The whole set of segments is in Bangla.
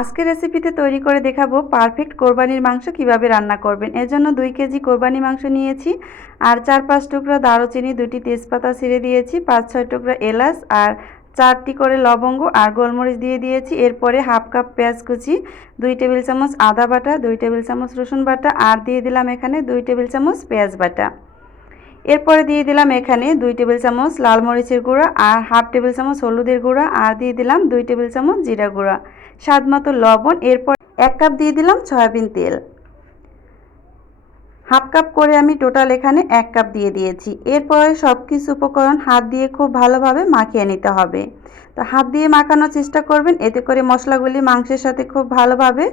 আজকের রেসিপিতে তৈরি করে দেখাবো পারফেক্ট কোরবানির মাংস কিভাবে রান্না করবেন। এর জন্য 2 কেজি কোরবানি মাংস নিয়েছি আর 4-5 টুকরা দারুচিনি, 2টি তেজপাতা ছিঁড়ে দিয়েছি, 5-6 টুকরা এলাচ আর 4টি করে লবঙ্গ আর গোলমরিচ দিয়ে দিয়েছি। এরপরে হাফ কাপ পেঁয়াজ কুচি, 2 টেবিল চামচ আদা বাটা, 2 টেবিল চামচ রসুন বাটা আর দিয়ে দিলাম এখানে 2 টেবিল চামচ পেঁয়াজ বাটা। এরপরে দিয়ে দিলাম এখানে 2 টেবিল চামচ লাল মরিচের গুঁড়া আর হাফ টেবিল চামচ হলুদের গুঁড়া আর দিয়ে দিলাম 2 টেবিল চামচ জিরা গুঁড়া, স্বাদমতো লবণ। এরপর 1 কাপ দিয়ে দিলাম সয়াবিন তেল। হাফ কাপ করে আমি টোটাল এখানে 1 কাপ দিয়ে দিয়েছি। এরপরে সব কিছু উপকরণ হাত দিয়ে খুব ভালোভাবে মাখিয়ে নিতে হবে। তো হাত দিয়ে মাখানোর চেষ্টা করবেন, এতে করে মশলাগুলি মাংসের সাথে খুব ভালোভাবে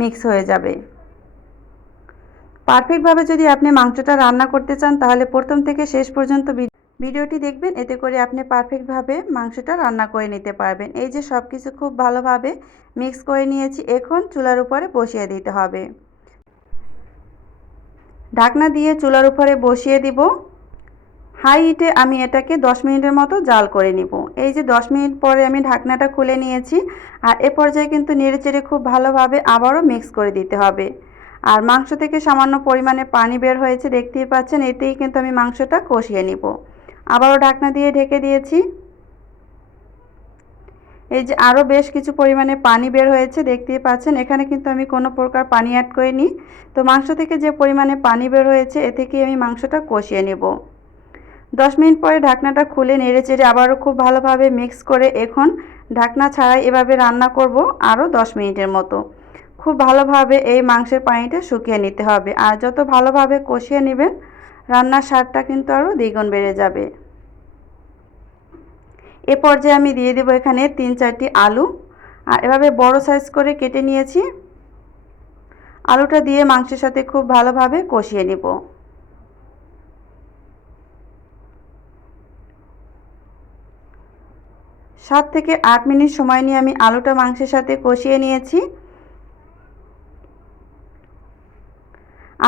মিক্স হয়ে যাবে। পারফেক্টভাবে যদি আপনি মাংসটা রান্না করতে চান তাহলে প্রথম থেকে শেষ পর্যন্ত ভিডিওটি দেখবেন, এতে করে আপনি পারফেক্টভাবে মাংসটা রান্না করে নিতে পারবেন। এই যে সব কিছু খুব ভালোভাবে মিক্স করে নিয়েছি, এখন চুলার উপরে বসিয়ে দিতে হবে। ঢাকনা দিয়ে চুলার উপরে বসিয়ে দিব। হাই হিটে আমি এটাকে 10 মিনিটের মতো জাল করে নিব। এই যে 10 মিনিট পরে আমি ঢাকনাটা খুলে নিয়েছি আর এ পর্যায়ে কিন্তু নেড়েচেড়ে খুব ভালোভাবে আবারও মিক্স করে দিতে হবে। আর মাংস থেকে সামান্য পরিমাণে পানি বের হয়েছে, দেখতেই পাচ্ছেন। এতেই কিন্তু আমি মাংসটা কষিয়ে নিব। আবারও ঢাকনা দিয়ে ঢেকে দিয়েছি। এই যে আরও বেশ কিছু পরিমাণে পানি বের হয়েছে, দেখতেই পাচ্ছেন। এখানে কিন্তু আমি কোনো প্রকার পানি অ্যাড করিনি। তো মাংস থেকে যে পরিমাণে পানি বের হয়েছে এ থেকেই আমি মাংসটা কষিয়ে নেব। 10 মিনিট পরে ঢাকনাটা খুলে নেড়েচেড়ে আবারও খুব ভালোভাবে মিক্স করে এখন ঢাকনা ছাড়াই এভাবে রান্না করব আরও 10 মিনিটের মতো। খুব ভালোভাবে এই মাংসের পানিটা শুকিয়ে নিতে হবে। আর যত ভালোভাবে কষিয়ে নেবেন রান্নার স্বাদটা কিন্তু আরও দ্বিগুণ বেড়ে যাবে। এ পর্যায়ে আমি দিয়ে দেব এখানে 3-4টি আলু আর এভাবে বড় সাইজ করে কেটে নিয়েছি। আলুটা দিয়ে মাংসের সাথে খুব ভালোভাবে কষিয়ে নেব। 7 থেকে 8 মিনিট সময় নিয়ে আমি আলুটা মাংসের সাথে কষিয়ে নিয়েছি।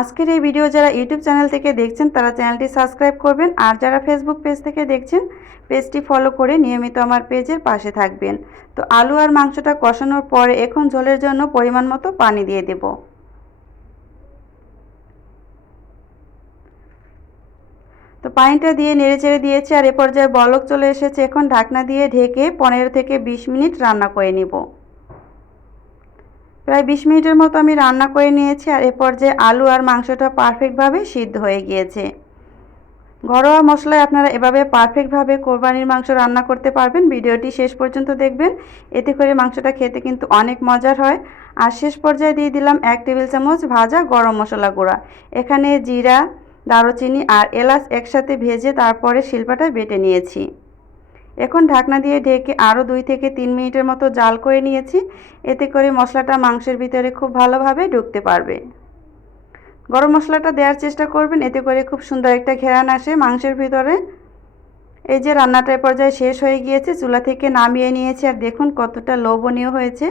আজকের এই ভিডিও যারা ইউটিউব চ্যানেল থেকে দেখছেন তারা চ্যানেলটি সাবস্ক্রাইব করবেন, আর যারা ফেসবুক পেজ থেকে দেখছেন পেজটি ফলো করে নিয়মিত আমার পেজের পাশে থাকবেন। তো আলু আর মাংসটা কষানোর পরে এখন ঝোলের জন্য পরিমাণ মতো পানি দিয়ে দেব। তো পানিটা দিয়ে নেড়েচেড়ে দিয়েছি আর এ পর্যায়ে বলক চলে এসেছে। এখন ঢাকনা দিয়ে ঢেকে 15 থেকে 20 মিনিট রান্না করে নিব। প্রায় 20 মিনিটের মতো আমি রান্না করে নিয়েছি আর এ পর্যায়ে আলু আর মাংসটা পারফেক্টভাবে সিদ্ধ হয়ে গিয়েছে। ঘরোয়া মশলায় আপনারা এভাবে পারফেক্টভাবে কোরবানির মাংস রান্না করতে পারবেন। ভিডিওটি শেষ পর্যন্ত দেখবেন, এতে করে মাংসটা খেতে কিন্তু অনেক মজার হয়। আর শেষ পর্যায়ে দিয়ে দিলাম 1 টেবিল চামচ ভাজা গরম মশলা গুঁড়া। এখানে জিরা, দারুচিনি আর এলাচ একসাথে ভেজে তারপরে শিলপাটায় বেটে নিয়েছি। এখন ঢাকনা দিয়ে ঢেকে আরও 2 থেকে 3 মিনিটের মতো জাল করে নিয়েছি। এতে করে মশলাটা মাংসের ভিতরে খুব ভালোভাবে ঢুকতে পারবে। গরম মশলাটা দেওয়ার চেষ্টা করবেন, এতে করে খুব সুন্দর একটা ঘ্রাণ আসে মাংসের ভিতরে। এই যে রান্নাটা এ পর্যায়ে শেষ হয়ে গিয়েছে, চুলা থেকে নামিয়ে নিয়েছি আর দেখুন কতটা লোভনীয় হয়েছে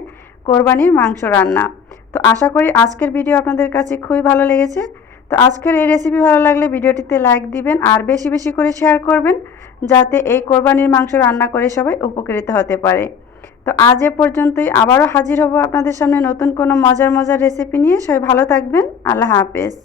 কোরবানির মাংস রান্না। তো আশা করি আজকের ভিডিও আপনাদের কাছে খুবই ভালো লেগেছে। তো আজকের এই রেসিপি ভালো লাগলে ভিডিওটিতে লাইক দিবেন আর বেশি বেশি করে শেয়ার করবেন, যাতে এই কোরবানির মাংস রান্না করে সবাই উপকৃত হতে পারে। তো আজ এ পর্যন্তই, আবারও হাজির হব আপনাদের সামনে নতুন কোনো মজার রেসিপি নিয়ে। সবাই ভালো থাকবেন। আল্লাহ হাফেজ।